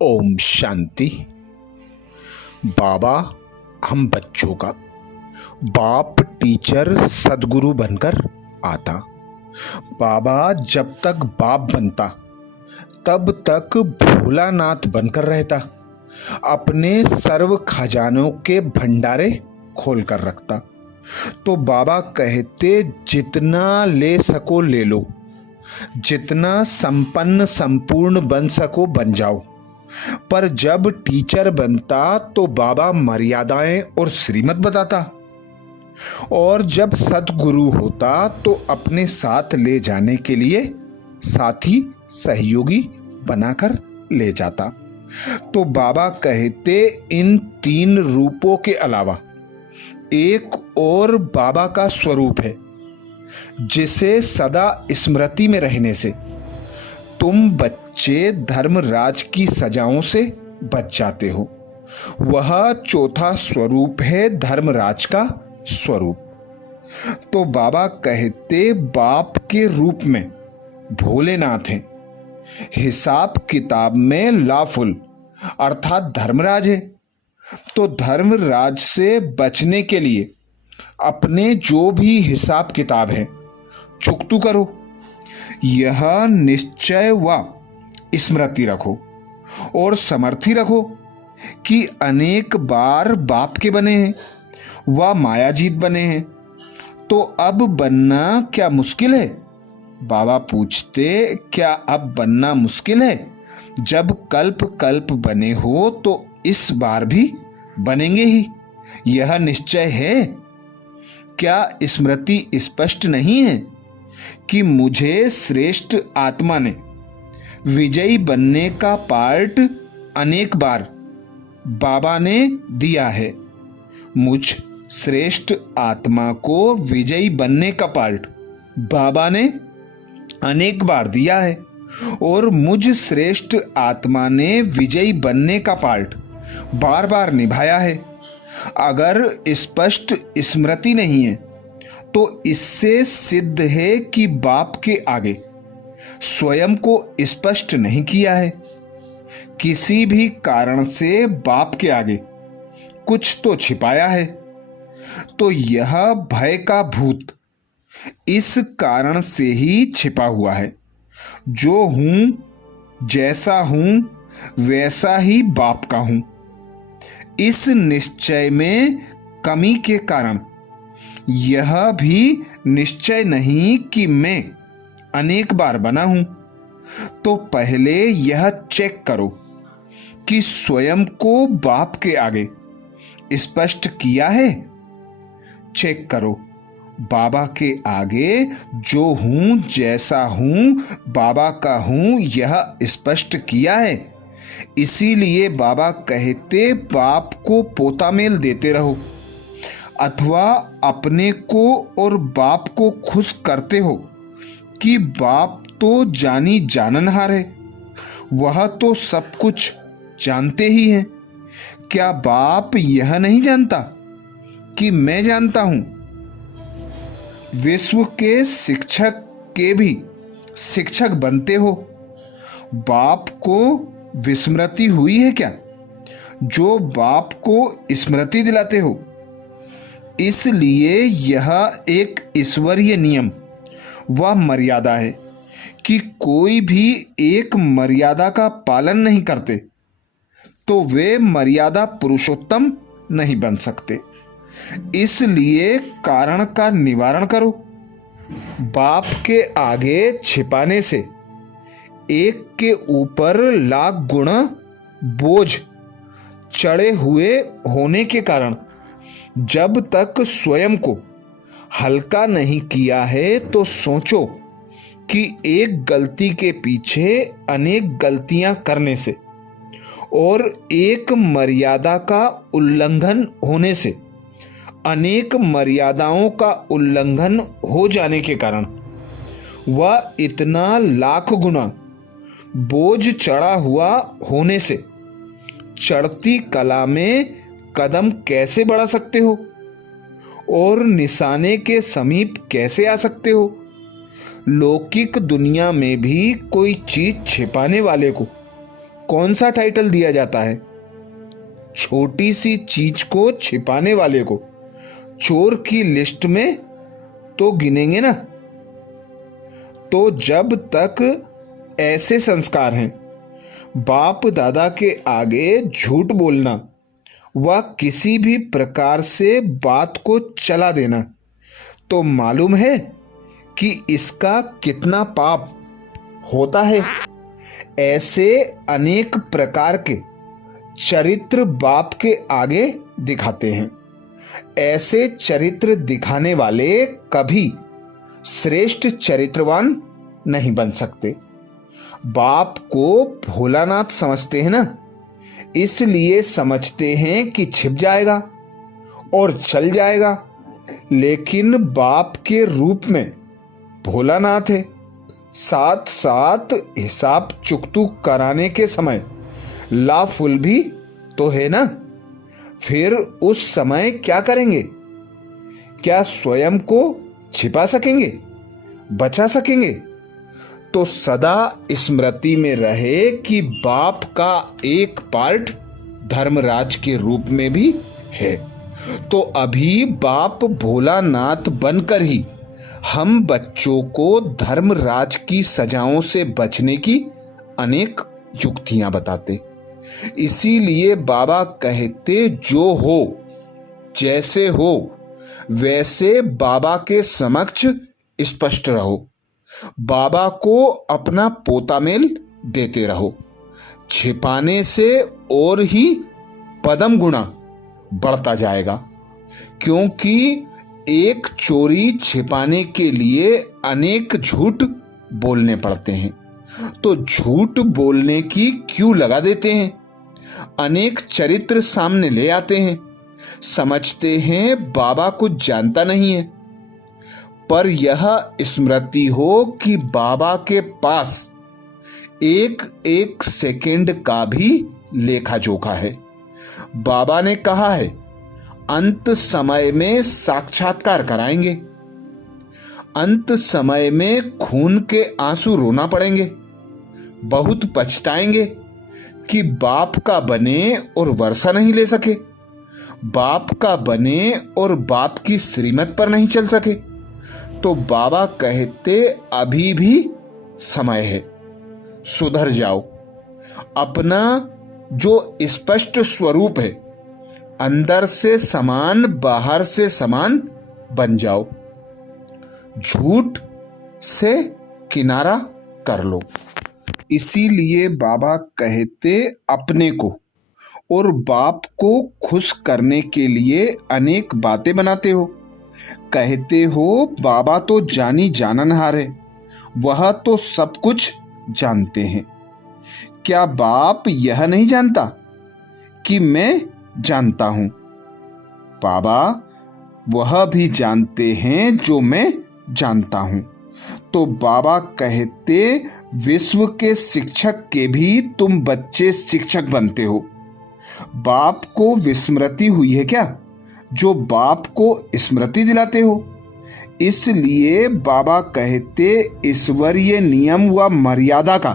ओम शांति। बाबा हम बच्चों का बाप टीचर सदगुरु बनकर आता। बाबा जब तक बाप बनता तब तक भोलानाथ बनकर रहता, अपने सर्व खजानों के भंडारे खोल कर रखता। तो बाबा कहते जितना ले सको ले लो, जितना संपन्न संपूर्ण बन सको बन जाओ। पर जब टीचर बनता तो बाबा मर्यादाएं और श्रीमत बताता, और जब सतगुरु होता तो अपने साथ ले जाने के लिए साथी सहयोगी बनाकर ले जाता। तो बाबा कहते इन तीन रूपों के अलावा एक और बाबा का स्वरूप है, जिसे सदा स्मृति में रहने से तुम बच्चे धर्मराज की सजाओं से बच जाते हो। वह चौथा स्वरूप है धर्मराज का स्वरूप। तो बाबा कहते बाप के रूप में भोलेनाथ हैं, हिसाब किताब में लाफुल अर्थात धर्मराज है। तो धर्मराज से बचने के लिए अपने जो भी हिसाब किताब है चुकतू करो, यह निश्चय व स्मृति रखो और समर्थी रखो कि अनेक बार बाप के बने हैं व मायाजीत बने हैं। तो अब बनना क्या मुश्किल है? बाबा पूछते क्या अब बनना मुश्किल है? जब कल्प कल्प बने हो तो इस बार भी बनेंगे ही, यह निश्चय है। क्या स्मृति स्पष्ट नहीं है कि मुझे श्रेष्ठ आत्मा ने विजयी बनने का पार्ट अनेक बार बाबा ने दिया है? मुझ श्रेष्ठ आत्मा को विजयी बनने का पार्ट बाबा ने अनेक बार दिया है, और मुझ श्रेष्ठ आत्मा ने विजयी बनने का पार्ट बार बार निभाया है। अगर स्पष्ट स्मृति नहीं है तो इससे सिद्ध है कि बाप के आगे स्वयं को स्पष्ट नहीं किया है। किसी भी कारण से बाप के आगे कुछ तो छिपाया है। तो यह भय का भूत इस कारण से ही छिपा हुआ है। जो हूं जैसा हूं वैसा ही बाप का हूं। इस निश्चय में कमी के कारण यह भी निश्चय नहीं कि मैं अनेक बार बना हूं। तो पहले यह चेक करो कि स्वयं को बाप के आगे स्पष्ट किया है। चेक करो, बाबा के आगे जो हूं जैसा हूं बाबा का हूं यह स्पष्ट किया है। इसीलिए बाबा कहते बाप को पोता मेल देते रहो, अथवा अपने को और बाप को खुश करते हो कि बाप तो जानी जाननहार है, वह तो सब कुछ जानते ही हैं। क्या बाप यह नहीं जानता कि मैं जानता हूं? विश्व के शिक्षक के भी शिक्षक बनते हो। बाप को विस्मृति हुई है क्या जो बाप को स्मृति दिलाते हो? इसलिए यह एक ईश्वरीय नियम व मर्यादा है कि कोई भी एक मर्यादा का पालन नहीं करते तो वे मर्यादा पुरुषोत्तम नहीं बन सकते। इसलिए कारण का निवारण करो। बाप के आगे छिपाने से एक के ऊपर लाख गुना बोझ चढ़े हुए होने के कारण जब तक स्वयं को हल्का नहीं किया है तो सोचो कि एक गलती के पीछे अनेक गलतियां करने से और एक मर्यादा का उल्लंघन होने से अनेक मर्यादाओं का उल्लंघन हो जाने के कारण वह इतना लाख गुना बोझ चढ़ा हुआ होने से चढ़ती कला में कदम कैसे बढ़ा सकते हो और निशाने के समीप कैसे आ सकते हो? लौकिक दुनिया में भी कोई चीज छिपाने वाले को कौन सा टाइटल दिया जाता है? छोटी सी चीज को छिपाने वाले को चोर की लिस्ट में तो गिनेंगे ना। तो जब तक ऐसे संस्कार हैं, बाप दादा के आगे झूठ बोलना व किसी भी प्रकार से बात को चला देना, तो मालूम है कि इसका कितना पाप होता है। ऐसे अनेक प्रकार के चरित्र बाप के आगे दिखाते हैं। ऐसे चरित्र दिखाने वाले कभी श्रेष्ठ चरित्रवान नहीं बन सकते। बाप को भोलानाथ समझते हैं ना, इसलिए समझते हैं कि छिप जाएगा और चल जाएगा, लेकिन बाप के रूप में भोलानाथ है। साथ साथ हिसाब चुकतू कराने के समय लाफुल भी तो है ना। फिर उस समय क्या करेंगे? क्या स्वयं को छिपा सकेंगे, बचा सकेंगे? तो सदा स्मृति में रहे कि बाप का एक पार्ट धर्मराज के रूप में भी है। तो अभी बाप भोलानाथ बनकर ही हम बच्चों को धर्मराज की सजाओं से बचने की अनेक युक्तियां बताते। इसीलिए बाबा कहते, जो हो जैसे हो वैसे बाबा के समक्ष स्पष्ट रहो। बाबा को अपना पोता मेल देते रहो। छिपाने से और ही पदम गुणा बढ़ता जाएगा, क्योंकि एक चोरी छिपाने के लिए अनेक झूठ बोलने पड़ते हैं। तो झूठ बोलने की क्यों लगा देते हैं? अनेक चरित्र सामने ले आते हैं। समझते हैं बाबा कुछ जानता नहीं है, पर यह स्मृति हो कि बाबा के पास एक एक सेकंड का भी लेखा जोखा है। बाबा ने कहा है, अंत समय में साक्षात्कार कराएंगे। अंत समय में खून के आंसू रोना पड़ेंगे। बहुत पछताएंगे कि बाप का बने और वर्षा नहीं ले सके, बाप का बने और बाप की श्रीमत पर नहीं चल सके। तो बाबा कहते, अभी भी समय है, सुधर जाओ। अपना जो स्पष्ट स्वरूप है, अंदर से समान बाहर से समान बन जाओ। झूठ से किनारा कर लो। इसीलिए बाबा कहते, अपने को और बाप को खुश करने के लिए अनेक बातें बनाते हो। कहते हो बाबा तो जानी जाननहार है, वह तो सब कुछ जानते हैं। क्या बाप यह नहीं जानता कि मैं जानता हूं? बाबा वह भी जानते हैं जो मैं जानता हूं। तो बाबा कहते, विश्व के शिक्षक के भी तुम बच्चे शिक्षक बनते हो। बाप को विस्मृति हुई है क्या, जो बाप को स्मृति दिलाते हो? इसलिए बाबा कहते, ईश्वरीय नियम व मर्यादा का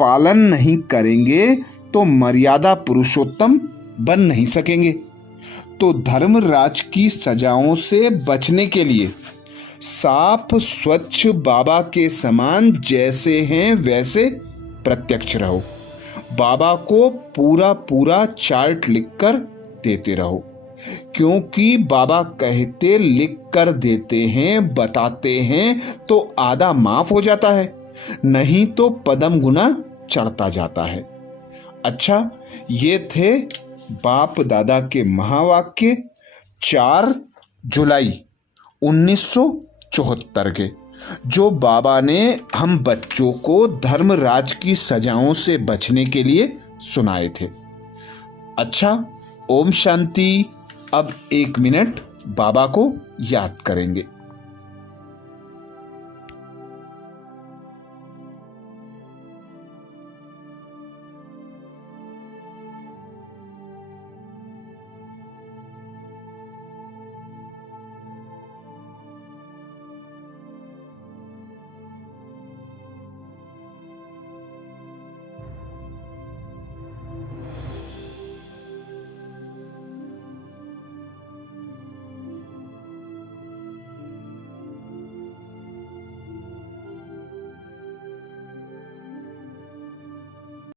पालन नहीं करेंगे तो मर्यादा पुरुषोत्तम बन नहीं सकेंगे। तो धर्मराज की सजाओं से बचने के लिए साफ स्वच्छ बाबा के समान जैसे हैं वैसे प्रत्यक्ष रहो। बाबा को पूरा पूरा चार्ट लिखकर देते रहो, क्योंकि बाबा कहते, लिख कर देते हैं, बताते हैं तो आधा माफ हो जाता है, नहीं तो पदम गुना चढ़ता जाता है। अच्छा, ये थे बाप दादा के महावाक्य 4 जुलाई 1974 के, जो बाबा ने हम बच्चों को धर्मराज की सजाओं से बचने के लिए सुनाए थे। अच्छा, ओम शांति। अब 1 मिनट बाबा को याद करेंगे।